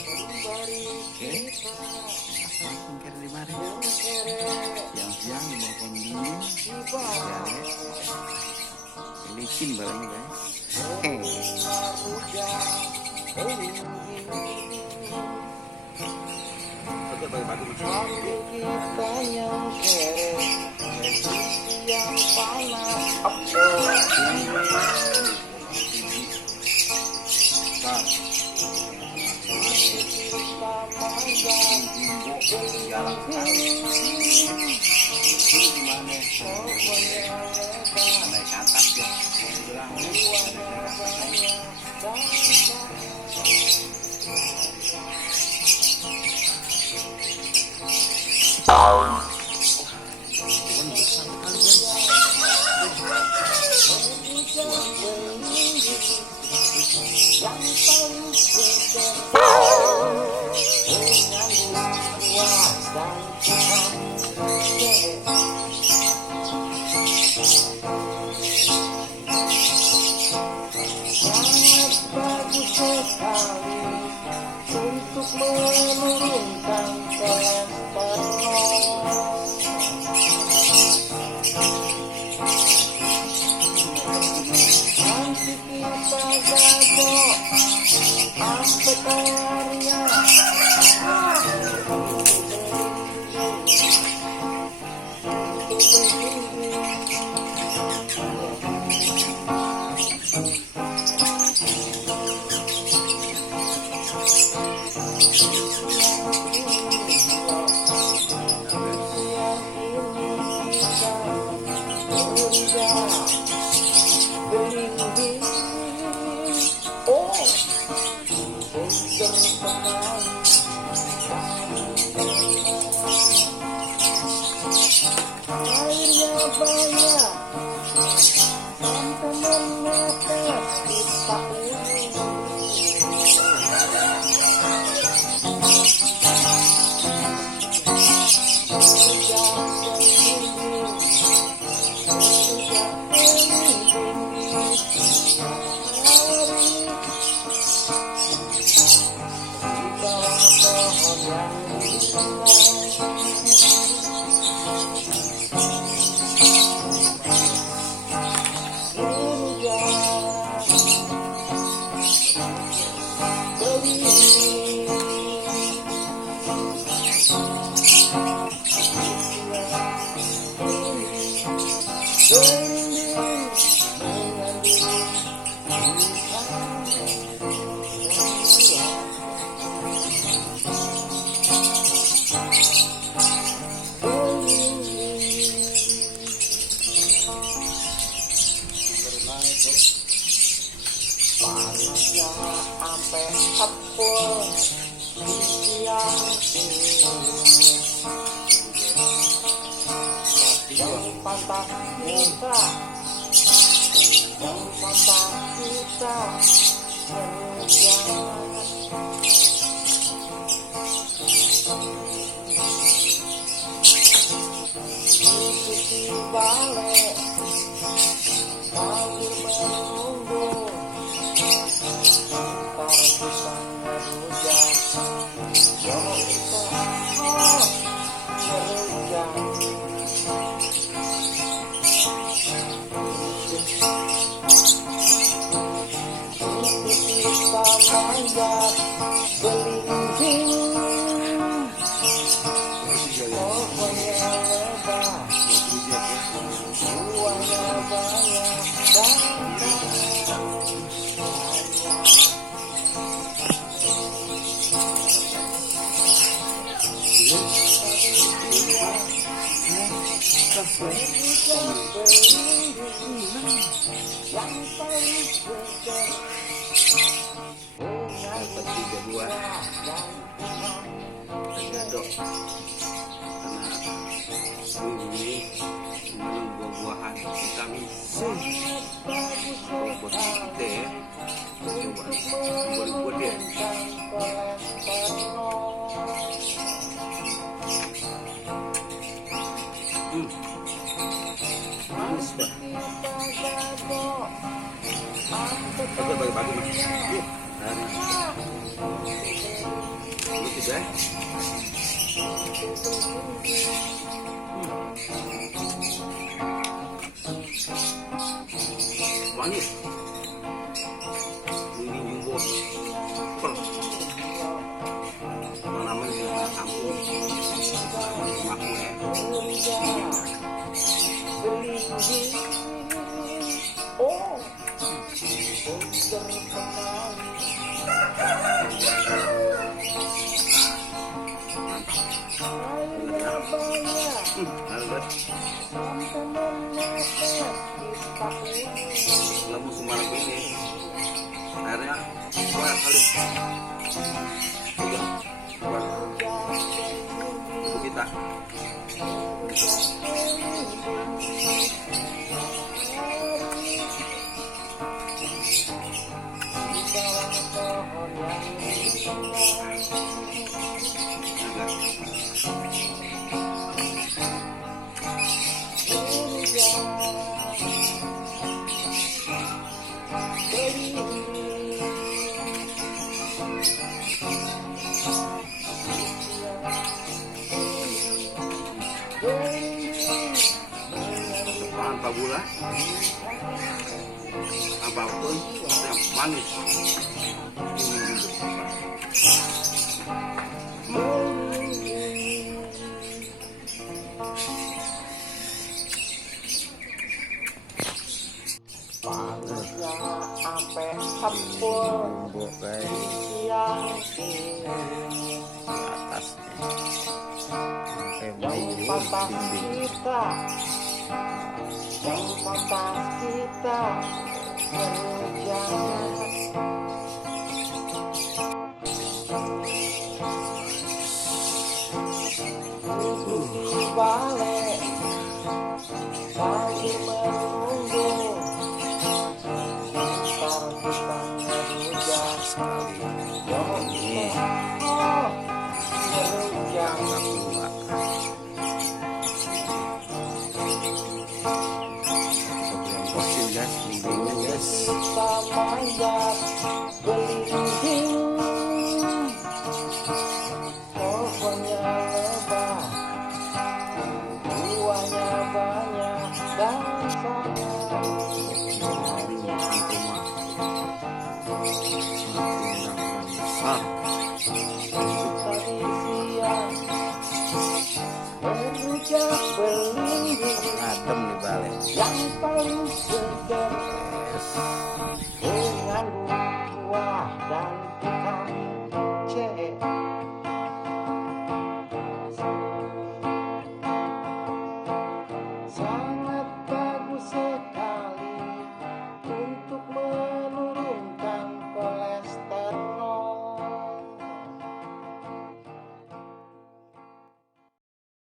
Oke, langsung kira di mari. Siang-siang mau pembeli, licin barangnya guys. Oke, bagi-bagi naik atas ya. Untuk menurunkan kolesterol. Nanti kita gabok sampai keluarnya. Airnya banyak sampai menetes di paku. Panasnya sampai apel di siang ini. Yang patah kita, yang patah kita mengejar. Ikuti balik sambil menunggu. Ntar kita ngerujak, jangan kita ngerujak. Kita manjat gelinding, pokoknya lebar, uangnya banyak dan dapat 3 buah gadok karena ini mengandung buah-buahan vitamin C buat kita ya. Coba buat dia. Manis dah. Oke, bagi-bagi mas. Yuk. Asik ya. Manis. Ini juga super. Namanya juga kampung. Rumahku ya. Oh, Lalu Sumarang ini akhirnya dua kali buat kita. Tanpa gula, apapun yang manis. panasnya sampai empul Buk guys siang ini. di atasnya sampai Yang bayu patah dinding. kita, yang patah kita berjalan. Duduk di balik lagi menunggu, ntar kita ngerujak. Sekali ini Oh, ngerujak. agak gula. Coba yang kosin guys, dindingnya guys. Kita manjat beli